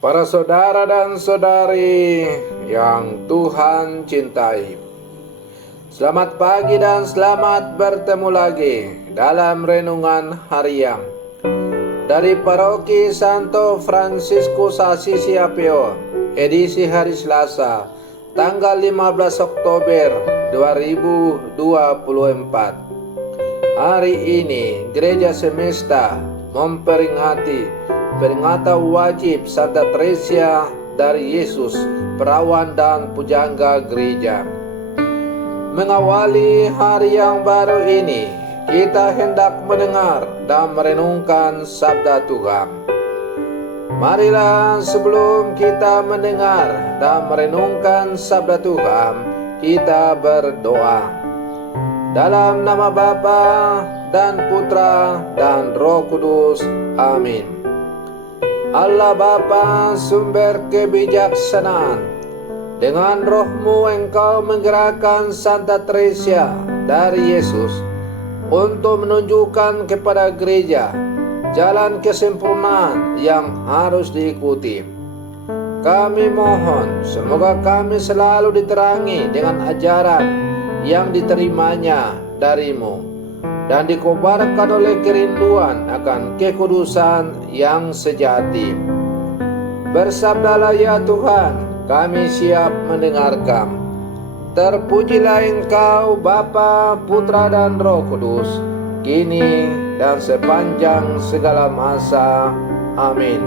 Para saudara dan saudari yang Tuhan cintai, selamat pagi dan selamat bertemu lagi dalam renungan harian dari Paroki Santo Fransiskus Assisi Apio, edisi hari Selasa, tanggal 15 Oktober 2024. Hari ini Gereja Semesta memperingati peringatan wajib Santa Teresia dari Yesus, perawan dan pujangga gereja. Mengawali hari yang baru ini, kita hendak mendengar dan merenungkan sabda Tuhan. Marilah sebelum kita mendengar dan merenungkan sabda Tuhan, kita berdoa. Dalam nama Bapa dan Putra dan Roh Kudus. Amin. Allah Bapa, sumber kebijaksanaan, dengan roh-Mu Engkau menggerakkan Santa Teresia dari Yesus untuk menunjukkan kepada gereja jalan kesempurnaan yang harus diikuti. Kami mohon semoga kami selalu diterangi dengan ajaran yang diterimanya dari-Mu dan dikobarkan oleh kerinduan akan kekudusan yang sejati. Bersabdalah ya Tuhan, kami siap mendengarkan. Terpujilah Engkau Bapa, Putra dan Roh Kudus, kini dan sepanjang segala masa. Amin.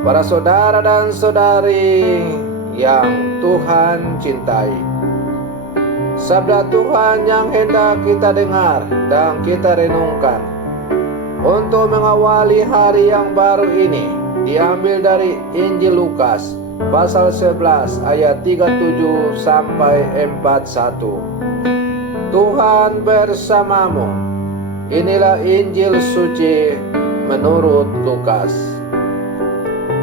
Para saudara dan saudari yang Tuhan cintai, sabda Tuhan yang hendak kita dengar dan kita renungkan untuk mengawali hari yang baru ini diambil dari Injil Lukas pasal 11 ayat 37 sampai 41. Tuhan bersamamu. Inilah Injil suci menurut Lukas.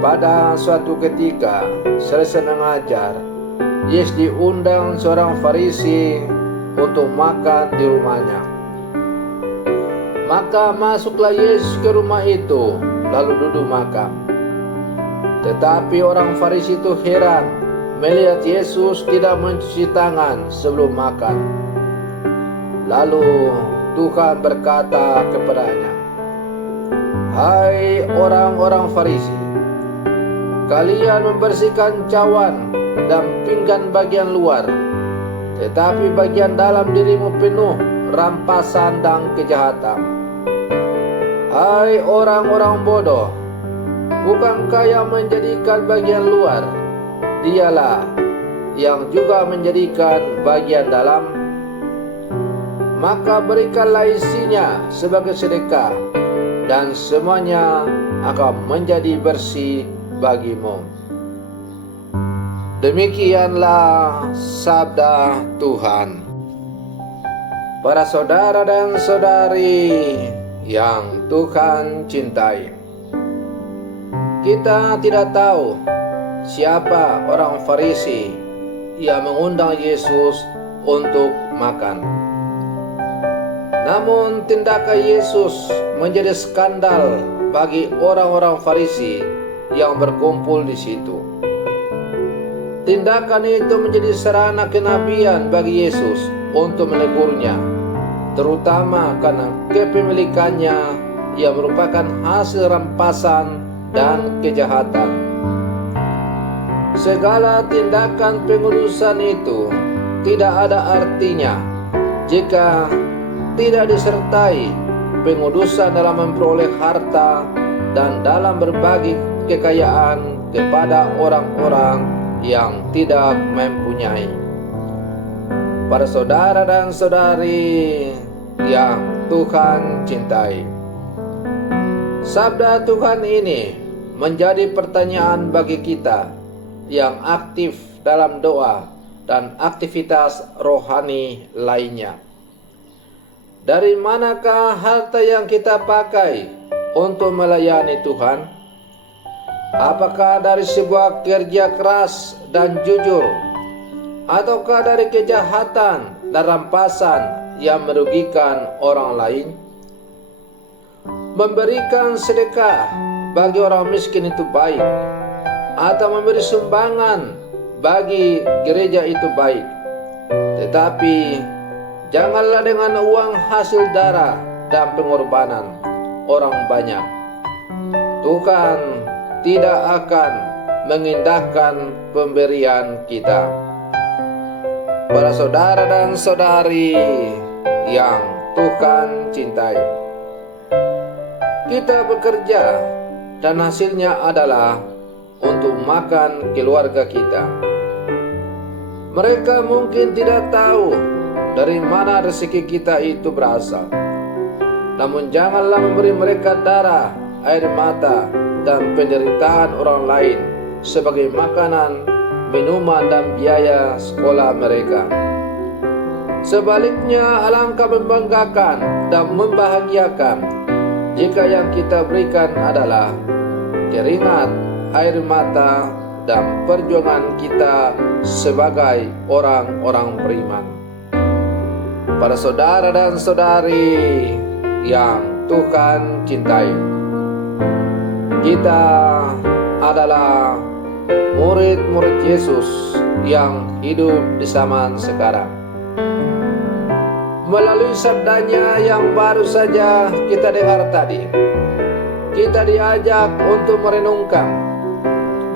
Pada suatu ketika selesai mengajar, Yesus diundang seorang Farisi untuk makan di rumahnya. Maka masuklah Yesus ke rumah itu, lalu duduk makan. Tetapi orang Farisi itu heran melihat Yesus tidak mencuci tangan sebelum makan. Lalu Tuhan berkata kepadanya, "Hai orang-orang Farisi, kalian membersihkan cawan dan pinggan bagian luar, tetapi bagian dalam dirimu penuh rampasan dan kejahatan. Hai orang-orang bodoh, bukankah yang menjadikan bagian luar, dialah yang juga menjadikan bagian dalam? Maka berikanlah isinya sebagai sedekah, dan semuanya akan menjadi bersih bagimu." Demikianlah sabda Tuhan. Para saudara dan saudari yang Tuhan cintai, kita tidak tahu siapa orang Farisi yang mengundang Yesus untuk makan. Namun tindakan Yesus menjadi skandal bagi orang-orang Farisi yang berkumpul di situ. Tindakan itu menjadi sarana kenabian bagi Yesus untuk menegurnya, terutama karena kepemilikannya yang merupakan hasil rampasan dan kejahatan. Segala tindakan pengudusan itu tidak ada artinya jika tidak disertai pengudusan dalam memperoleh harta dan dalam berbagi kekayaan kepada orang-orang yang tidak mempunyai. Para saudara dan saudari yang Tuhan cintai, sabda Tuhan ini menjadi pertanyaan bagi kita yang aktif dalam doa dan aktivitas rohani lainnya. Dari manakah harta yang kita pakai untuk melayani Tuhan? Apakah dari sebuah kerja keras dan jujur, ataukah dari kejahatan dan rampasan yang merugikan orang lain? Memberikan sedekah bagi orang miskin itu baik, atau memberi sumbangan bagi gereja itu baik. Tetapi janganlah dengan uang hasil darah dan pengorbanan orang banyak. Tuhan tidak akan mengindahkan pemberian kita. Para saudara dan saudari yang Tuhan cintai, kita bekerja dan hasilnya adalah untuk makan keluarga kita. Mereka mungkin tidak tahu dari mana rezeki kita itu berasal. Namun janganlah memberi mereka darah, air mata, dan penderitaan orang lain sebagai makanan, minuman, dan biaya sekolah mereka. Sebaliknya, alangkah membanggakan dan membahagiakan jika yang kita berikan adalah keringat, air mata, dan perjuangan kita sebagai orang-orang beriman. Para saudara dan saudari yang Tuhan cintai, kita adalah murid-murid Yesus yang hidup di zaman sekarang. Melalui sabdanya yang baru saja kita dengar tadi, kita diajak untuk merenungkan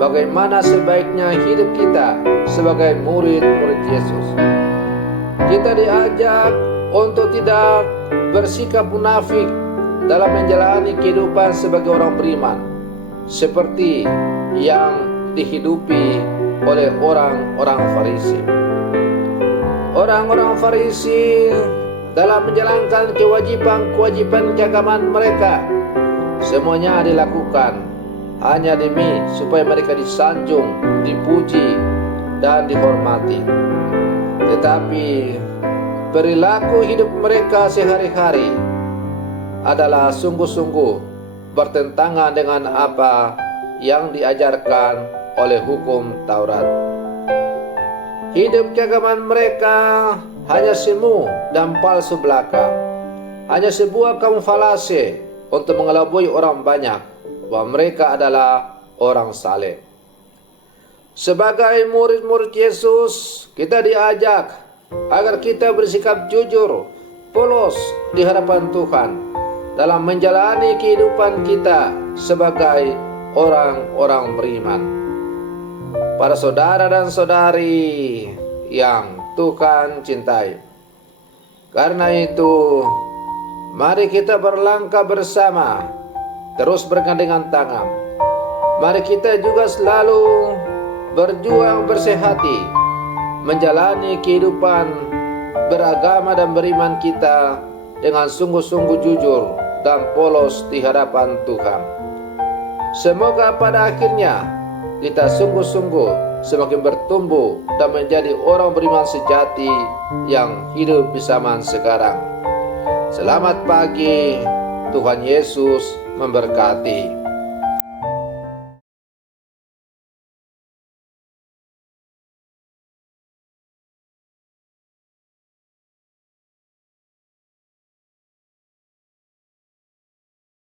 bagaimana sebaiknya hidup kita sebagai murid-murid Yesus. Kita diajak untuk tidak bersikap munafik dalam menjalani kehidupan sebagai orang beriman, seperti yang dihidupi oleh orang-orang Farisi. Orang-orang Farisi dalam menjalankan kewajiban keagamaan mereka, semuanya dilakukan hanya demi supaya mereka disanjung, dipuji, dan dihormati. Tetapi perilaku hidup mereka sehari-hari adalah sungguh-sungguh bertentangan dengan apa yang diajarkan oleh hukum Taurat. Hidup keagamaan mereka hanya semu dan palsu belaka, hanya sebuah kamuflase untuk mengelabui orang banyak bahwa mereka adalah orang saleh. Sebagai murid-murid Yesus, kita diajak agar kita bersikap jujur, polos di hadapan Tuhan dalam menjalani kehidupan kita sebagai orang-orang beriman. Para saudara dan saudari yang Tuhan cintai, karena itu mari kita berlangkah bersama, terus bergandengan tangan. Mari kita juga selalu berjuang bersehati menjalani kehidupan beragama dan beriman kita dengan sungguh-sungguh jujur dan polos di hadapan Tuhan. Semoga pada akhirnya kita sungguh-sungguh semakin bertumbuh dan menjadi orang beriman sejati yang hidup di zaman sekarang. Selamat pagi, Tuhan Yesus memberkati.